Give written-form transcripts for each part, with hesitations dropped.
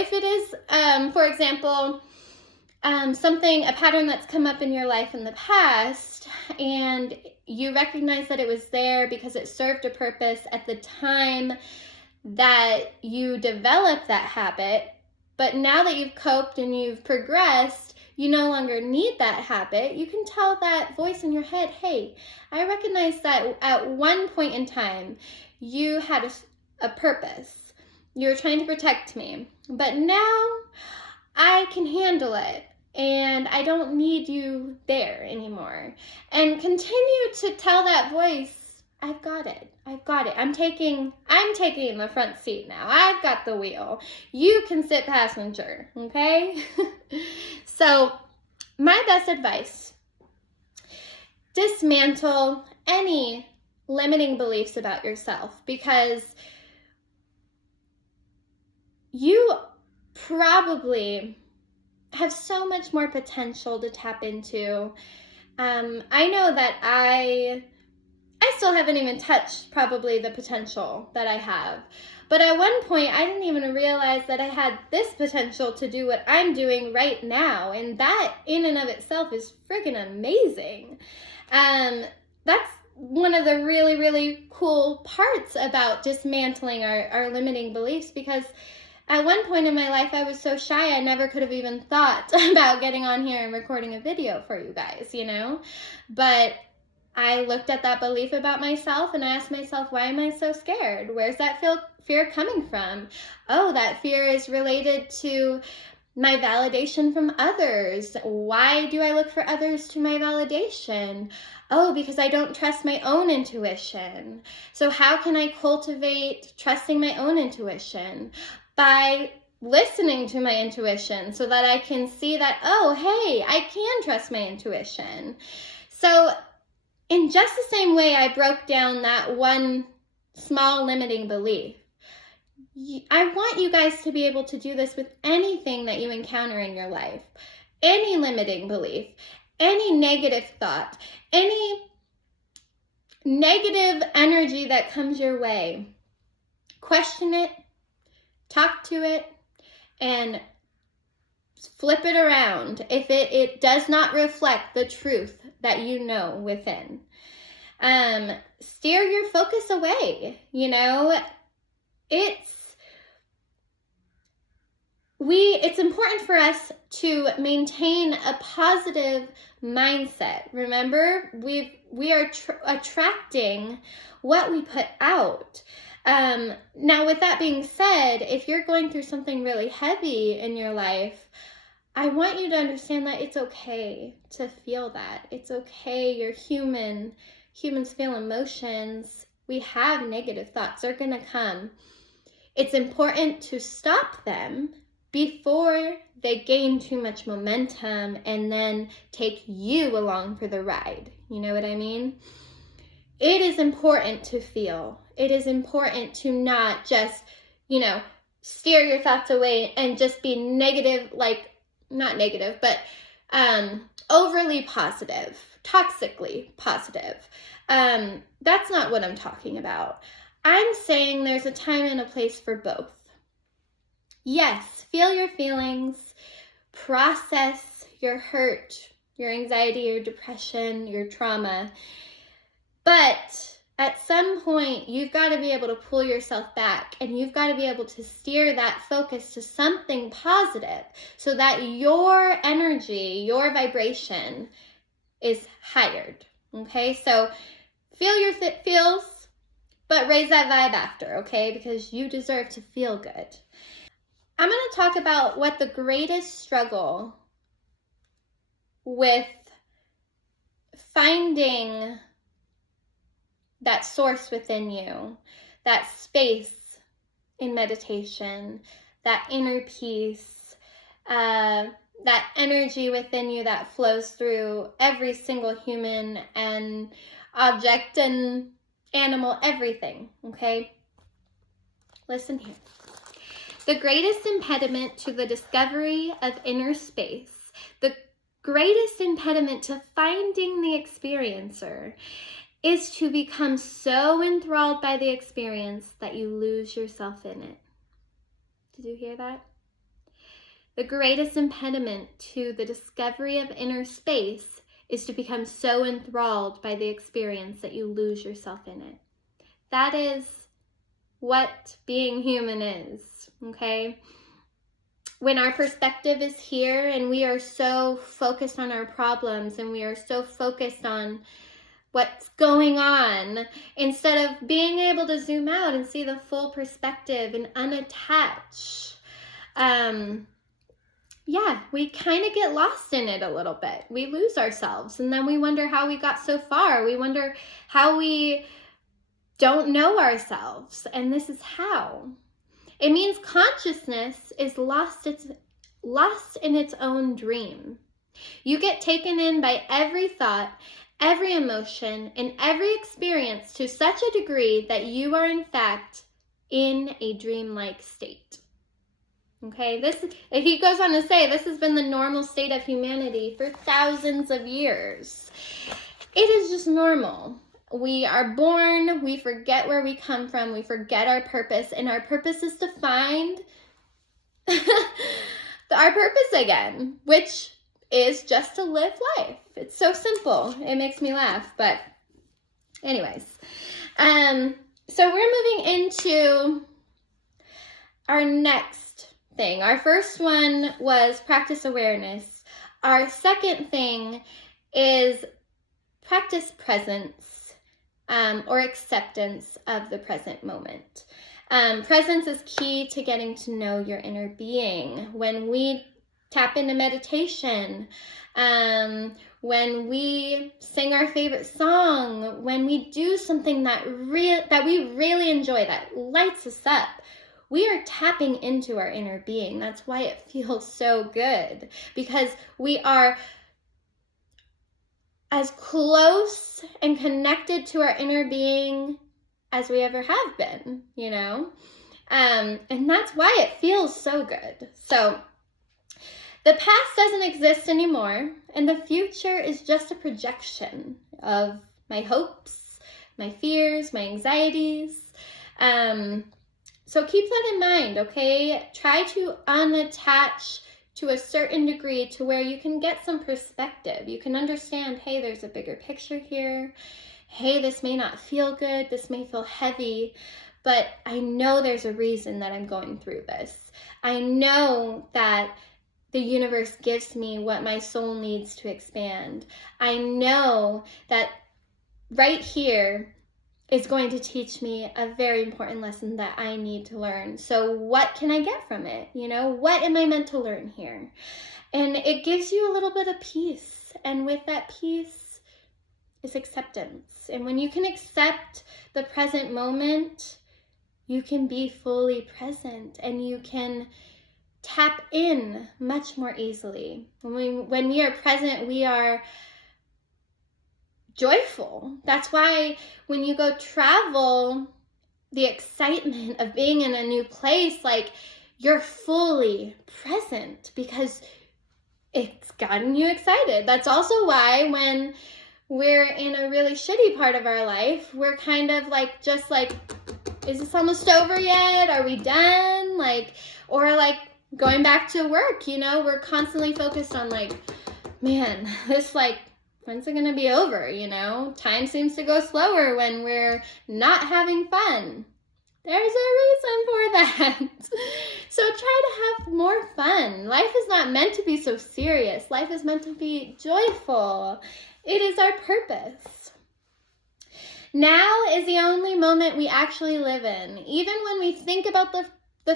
If it is, for example, a pattern that's come up in your life in the past, and you recognize that it was there because it served a purpose at the time that you developed that habit, but now that you've coped and you've progressed, you no longer need that habit, you can tell that voice in your head, hey, I recognize that at one point in time, you had a purpose. You were trying to protect me, but now I can handle it. And I don't need you there anymore. And continue to tell that voice, I've got it. I've got it. I'm taking the front seat now. I've got the wheel. You can sit passenger, okay? So, my best advice, dismantle any limiting beliefs about yourself, because you probably have so much more potential to tap into. I know that I still haven't even touched probably the potential that I have. But at one point, I didn't even realize that I had this potential to do what I'm doing right now. And that in and of itself is freaking amazing. That's one of the really, really cool parts about dismantling our limiting beliefs, because at one point in my life, I was so shy, I never could have even thought about getting on here and recording a video for you guys, you know? But I looked at that belief about myself and I asked myself, why am I so scared? Where's that fear coming from? Oh, that fear is related to my validation from others. Why do I look for others to my validation? Oh, because I don't trust my own intuition. So how can I cultivate trusting my own intuition? By listening to my intuition, so that I can see that, oh, hey, I can trust my intuition. So in just the same way I broke down that one small limiting belief, I want you guys to be able to do this with anything that you encounter in your life. Any limiting belief, any negative thought, any negative energy that comes your way. Question it, talk to it, and flip it around if it does not reflect the truth that you know within. Steer your focus away. You know, it's important for us to maintain a positive mindset. Remember, we are attracting what we put out. Now, with that being said, if you're going through something really heavy in your life, I want you to understand that it's okay to feel that. It's okay. You're human. Humans feel emotions. We have negative thoughts. They're going to come. It's important to stop them before they gain too much momentum and then take you along for the ride. You know what I mean? It is important to feel. It is important to not just, steer your thoughts away and just be negative, like, not negative, but overly positive, toxically positive. That's not what I'm talking about. I'm saying there's a time and a place for both. Yes, feel your feelings, process your hurt, your anxiety, your depression, your trauma. But at some point, you've got to be able to pull yourself back, and you've got to be able to steer that focus to something positive so that your energy, your vibration is higher. Okay, so feel your feels, but raise that vibe after, okay? Because you deserve to feel good. I'm going to talk about what the greatest struggle with finding that source within you, that space in meditation, that inner peace, that energy within you that flows through every single human and object and animal, everything, okay? Listen here. The greatest impediment to the discovery of inner space, the greatest impediment to finding the experiencer, is to become so enthralled by the experience that you lose yourself in it. Did you hear that? The greatest impediment to the discovery of inner space is to become so enthralled by the experience that you lose yourself in it. That is what being human is, okay? When our perspective is here and we are so focused on our problems and we are so focused on what's going on, instead of being able to zoom out and see the full perspective and unattach, we kind of get lost in it a little bit. We lose ourselves, and then we wonder how we got so far. We wonder how we don't know ourselves, and this is how. It means consciousness is lost in its own dream. You get taken in by every thought, every emotion, and every experience to such a degree that you are in fact in a dreamlike state. Okay, he goes on to say, this has been the normal state of humanity for thousands of years. It is just normal. We are born, we forget where we come from, we forget our purpose, and our purpose is to find our purpose again, which is just to live life. It's so simple. It makes me laugh, but anyways. So we're moving into our next thing. Our first one was practice awareness. Our second thing is practice presence, or acceptance of the present moment. Presence is key to getting to know your inner being. When we tap into meditation, when we sing our favorite song, when we do something that we really enjoy, that lights us up, we are tapping into our inner being. That's why it feels so good, because we are as close and connected to our inner being as we ever have been, you know? And that's why it feels so good. So the past doesn't exist anymore, and the future is just a projection of my hopes, my fears, my anxieties. So keep that in mind, okay? Try to unattach to a certain degree to where you can get some perspective. You can understand, hey, there's a bigger picture here. Hey, this may not feel good. This may feel heavy, but I know there's a reason that I'm going through this. I know that the universe gives me what my soul needs to expand. I know that right here is going to teach me a very important lesson that I need to learn. So what can I get from it? You know, what am I meant to learn here? And it gives you a little bit of peace. And with that peace is acceptance. And when you can accept the present moment, you can be fully present and you can tap in much more easily. When we are present, we are joyful. That's why when you go travel, the excitement of being in a new place, like, you're fully present because it's gotten you excited. That's also why when we're in a really shitty part of our life, we're kind of like, just like, is this almost over yet? Are we done? Like, or like going back to work, you know, we're constantly focused on like, man, this, like, when's it gonna be over, you know? Time seems to go slower when we're not having fun. There's a reason for that. So try to have more fun. Life is not meant to be so serious. Life is meant to be joyful. It is our purpose. Now is the only moment we actually live in. Even when we think about the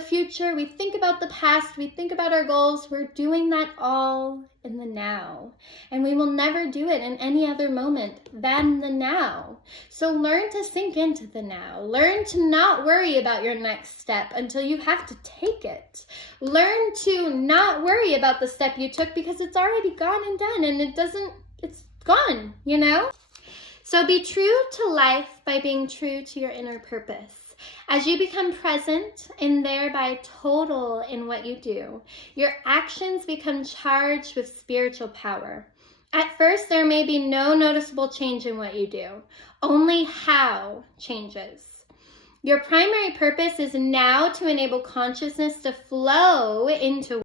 future, we think about the past, we think about our goals, we're doing that all in the now. And we will never do it in any other moment than the now. So learn to sink into the now. Learn to not worry about your next step until you have to take it. Learn to not worry about the step you took because it's already gone and done, and it's gone, you know? So be true to life by being true to your inner purpose. As you become present and thereby total in what you do, your actions become charged with spiritual power. At first, there may be no noticeable change in what you do. Only how changes. Your primary purpose is now to enable consciousness to flow into